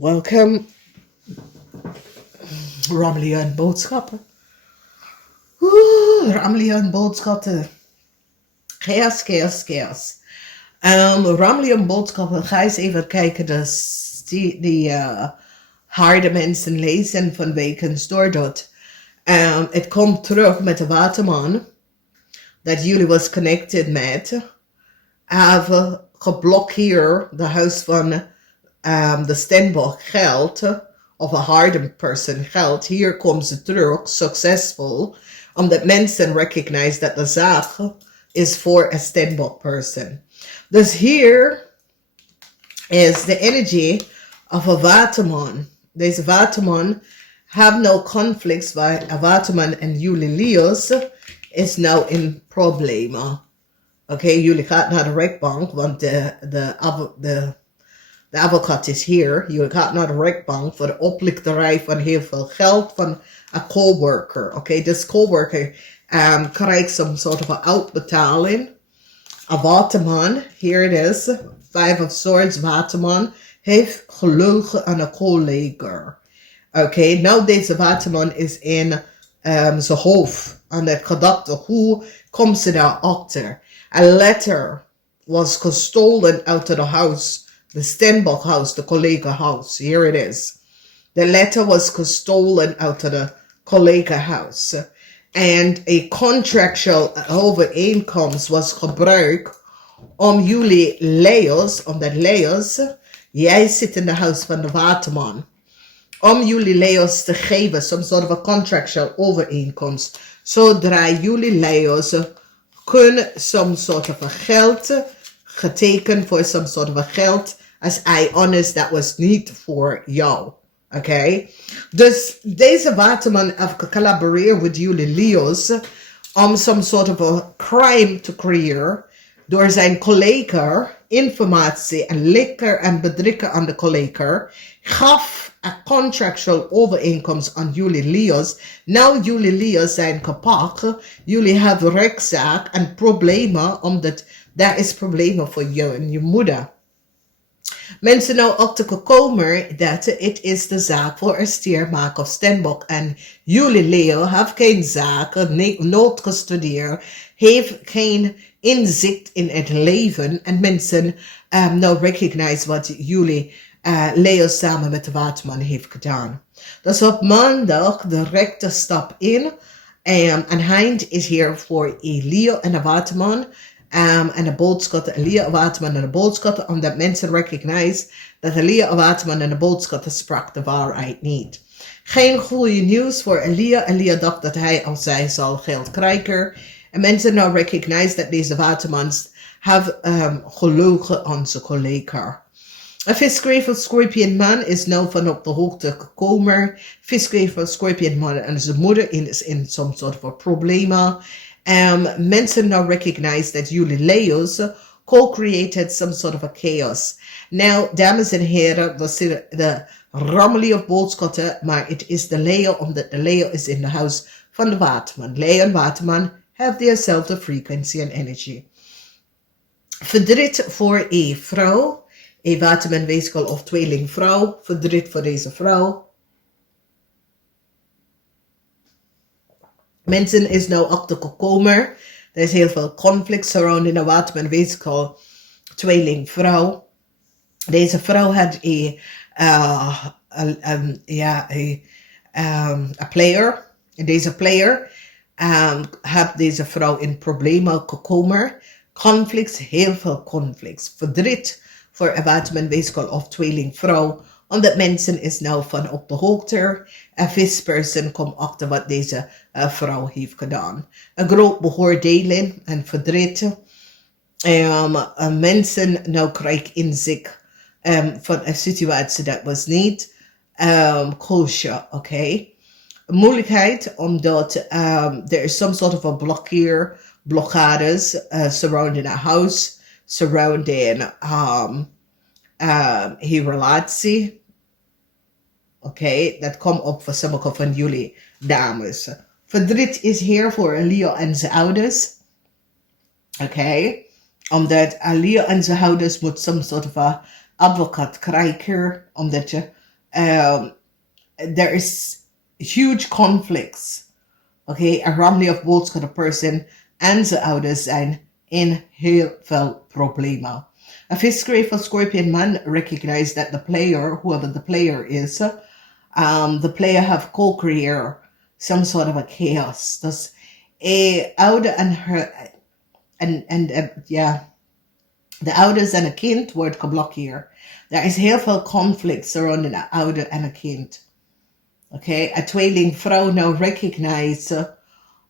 Welkom, Ramlian boodschappen. Ramlian boodschappen. Chaos. Ramlian boodschappen. Ga eens even kijken. Dus die harde mensen lezen van wekens doordat. Het komt terug met de waterman. Dat jullie was connected met. Hebben geblokkeerd de huis van de Stenbock geld. Of een harde person geld. Hier komt ze terug, succesvol. Omdat mensen recognize dat de zaak is voor een Stenbock person. Dus hier is de energy of een waterman. Deze waterman have no conflicts bij een waterman en jullie Leo's is nou in problemen. Oké, jullie gaan naar de rechtbank, want de advocaat is hier. Jullie gaan naar de rechtbank voor de oplichterij van heel veel geld van een coworker. Oké, dus coworker krijgt some sort of een uitbetaling. Een waterman, here it is, 5 of Swords, waterman, heeft gelogen aan een collega. Oké, nou deze waterman is in zijn hoofd aan het gedachte, hoe komt ze daarachter? A letter was gestolen out of the house, the Stenbock house, the collega house. Here it is. The letter was gestolen out of the collega house. And a contractual overeenkomst was gebruikt om jullie Leo's, omdat Leo's, jij zit in de huis van de waterman, om jullie Leo's te geven, some sort of a contractual overeenkomst. Zodra jullie Leo's kunnen some sort of a geld getekend voor some sort of a geld, as I honest, that was niet voor jou. Oké? Dus deze waterman heeft gecollaboreerd met jullie Leo's om some sort of a crime te creëren door zijn collega informatie en likker en bedrikken aan de collega, gaf een contractual overeenkomst aan jullie Leo's. Nou, jullie Leo's zijn gepakt. Jullie hebben rechtszaak en problemen, omdat daar is problemen voor jou en je moeder. Mensen nou achter gekomen dat het is de zaak voor een stiermaker of Stenbock en jullie Leo heeft geen zaken, nooit gestudeerd, heeft geen inzicht in het leven en mensen nou recognize wat jullie Leo samen met de waterman heeft gedaan. Dus op maandag de rechter stap in en Heind is hier voor Leo en de waterman. En de boodschappen, Elia Waterman en de boodschappen, omdat mensen recognize dat Elia Waterman en de boodschappen sprak de waarheid niet. Geen goede nieuws voor Elia. Elia dacht dat hij of zij zal geld krijgen. En mensen nou recognize dat deze watermans hebben gelogen aan zijn collega. Een visgrevel Scorpion man is nou van op de hoogte gekomen. Visgrevel Scorpion man en zijn moeder is in some sort of problemen. Mensen now recognize that jullie Leo's co-created some sort of a chaos. Now, dames en heren, we zien de rammelie of boodschappen, maar het is de Leo, omdat de Leo is in de huis van de waterman. Leo en waterman have dezelfde frequency en energy. Verdriet voor een vrouw, een waterman weeskal of tweelingvrouw, verdriet voor deze vrouw. Mensen is nou achter gekomen. Er is heel veel conflict surrounding de waterman weeskal tweelingvrouw. Deze vrouw had een player. En deze player had deze vrouw in problemen gekomen. Conflicts, heel veel conflicts. Verdriet voor een waterman weeskal of tweelingvrouw. Omdat mensen is nou van op de hoogte. Een visperson komt achter wat deze vrouw heeft gedaan. Een groot beoordeling en verdriet. Mensen nou krijgen inzicht van een situatie dat was niet kosher, oké. Moeilijkheid omdat er is some sort of a blokkades surrounding a house, surrounding een relatie. Oké, dat komt op voor sommige van jullie dames. Verdriet is hier voor Leo en zijn ouders. Oké, omdat Leo en zijn ouders moet some sort of a advocaat krijgen, omdat je there is huge conflicts. Oké, een ramli of boodschappenperson en zijn ouders zijn in heel veel problemen. A fifth grade for Scorpion man recognize that the player, whoever the player is, the player have co-created some sort of a chaos. Dus ouder de ouders en een kind wordt geblokkeerd. Er is heel veel conflict surrounding een ouder en een kind. Oké, een tweelingvrouw nou recognize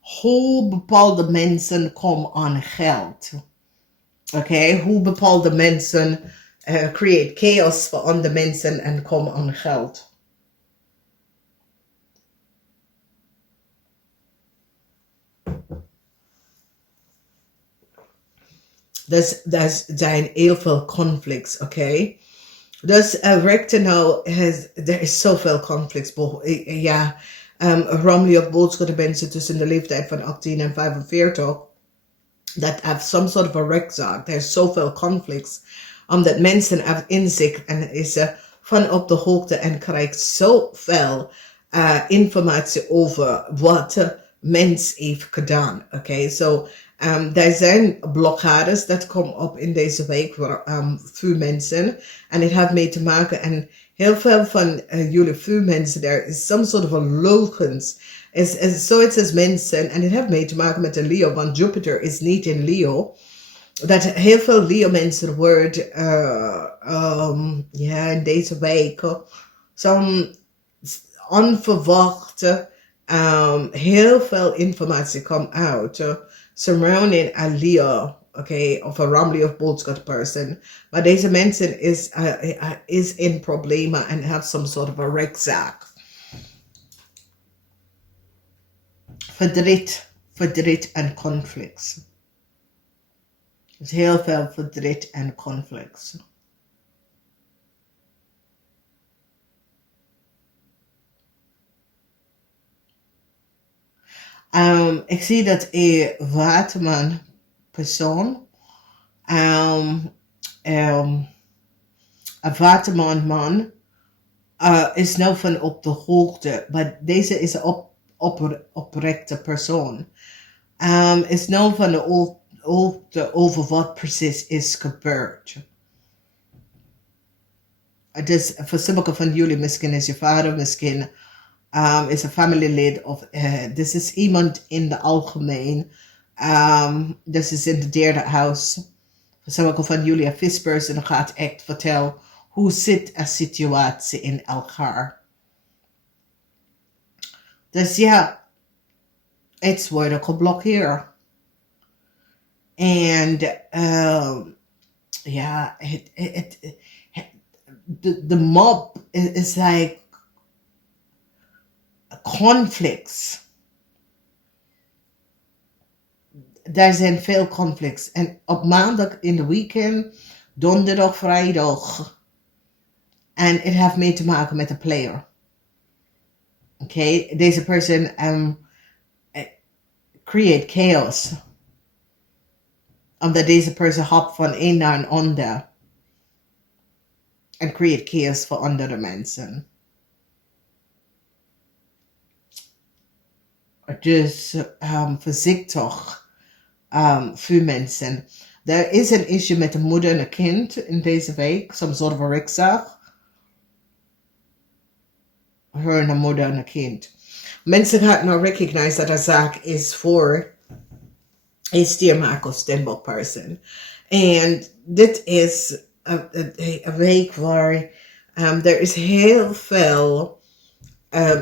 hoe bepaalde mensen komen aan geld. Oké, hoe bepaalde mensen create chaos voor andere mensen en komen aan geld. Dus er zijn heel veel conflicts, oké? Dus rechter nou, er is zoveel conflicts. Ja, Romley of boodschappen mensen tussen de leeftijd van 18 en 45. Dat have some sort of a rechtszaak. Er is zoveel conflicts. Omdat mensen hebben inzicht en is van op de hoogte en krijgt zoveel informatie over wat mens heeft gedaan. Oké, so er zijn blokkades dat komen op in deze week voor veel mensen. En het heeft mee te maken en heel veel van jullie veel mensen, there is some sort of a leugens. Zoiets als mensen, en het heeft mee te maken met de Leo, want Jupiter is niet in Leo. Dat heel veel Leo mensen worden in deze week zo'n onverwachte heel veel informatie komt uit surrounding a Leo, okay, of a Romley of boodschappenperson. Maar deze mensen is in problemen en have some sort of a rechtszaak. Verdriet en conflicts. Er is heel veel verdriet en conflicts. Ik zie dat een waterman persoon, een waterman is nou van op de hoogte, maar deze is een oprechte persoon. Is nou van de hoogte over wat precies is gebeurd. Dus voor sommigen van jullie, misschien is je vader, misschien is een familielid of dit is iemand in de algemeen. Dit is in de derde huis. Voor sommigen van jullie, een visperson gaat echt vertellen hoe zit een situatie in elkaar. Dus ja, het wordt geblokkeerd. En ja, de mob is like conflicts. Er zijn veel conflicts. En op maandag in de weekend, donderdag, vrijdag. En het heeft mee te maken met de player. Oké, deze person create chaos. Omdat deze person hopt van een naar een ander. En create chaos voor andere mensen. Dus voorzichtig voor mensen. Er is een issue met de moeder en een kind in deze week. Some sort of a rechtszaak. Her en een moeder en een kind. Mensen gaan nou recognize dat de zaak is voor een stiermaker of stembok person. En dit is een week waar er is heel veel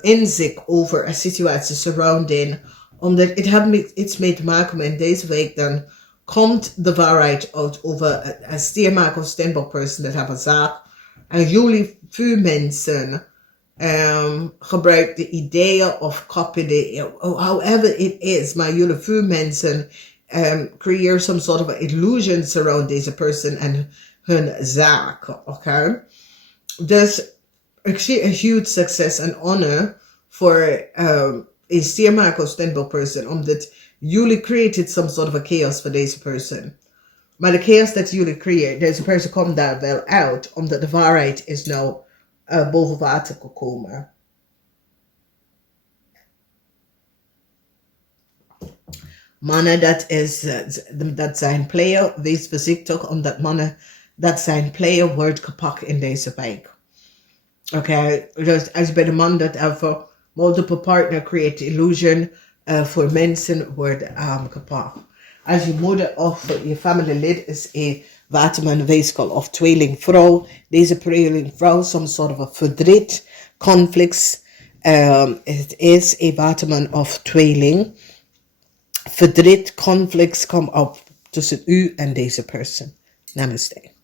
inzicht over een situatie surrounding. Omdat het heeft iets mee te maken met deze week dan komt de waarheid uit over een stiermaker of stembok person dat heeft een zaak. En jullie veel mensen gebruik de ideeën of copy the however it is, maar jullie veel mensen create some sort of illusions around deze person en hun zaak, oké? Dus ik zie een huge succes en honor voor een stiermaker of stembok person, omdat jullie created some sort of a chaos voor deze person. Maar de chaos dat jullie creëren, deze person komt daar wel uit, omdat de waarheid is nou boven water komen. Mannen, dat zijn player. Wees voorzichtig, omdat mannen, dat zijn player, wordt gepakt in deze week. Oké, dus als bij de man dat even multiple partner create illusion voor mensen wordt gepakt. Als je moeder of je familielid is een waterman, weeskal of tweelingvrouw, deze tweelingvrouw soms soort van verdriet, conflicts. Het is een waterman of tweeling. Verdriet, conflicts kom op tussen u en deze persoon. Namaste.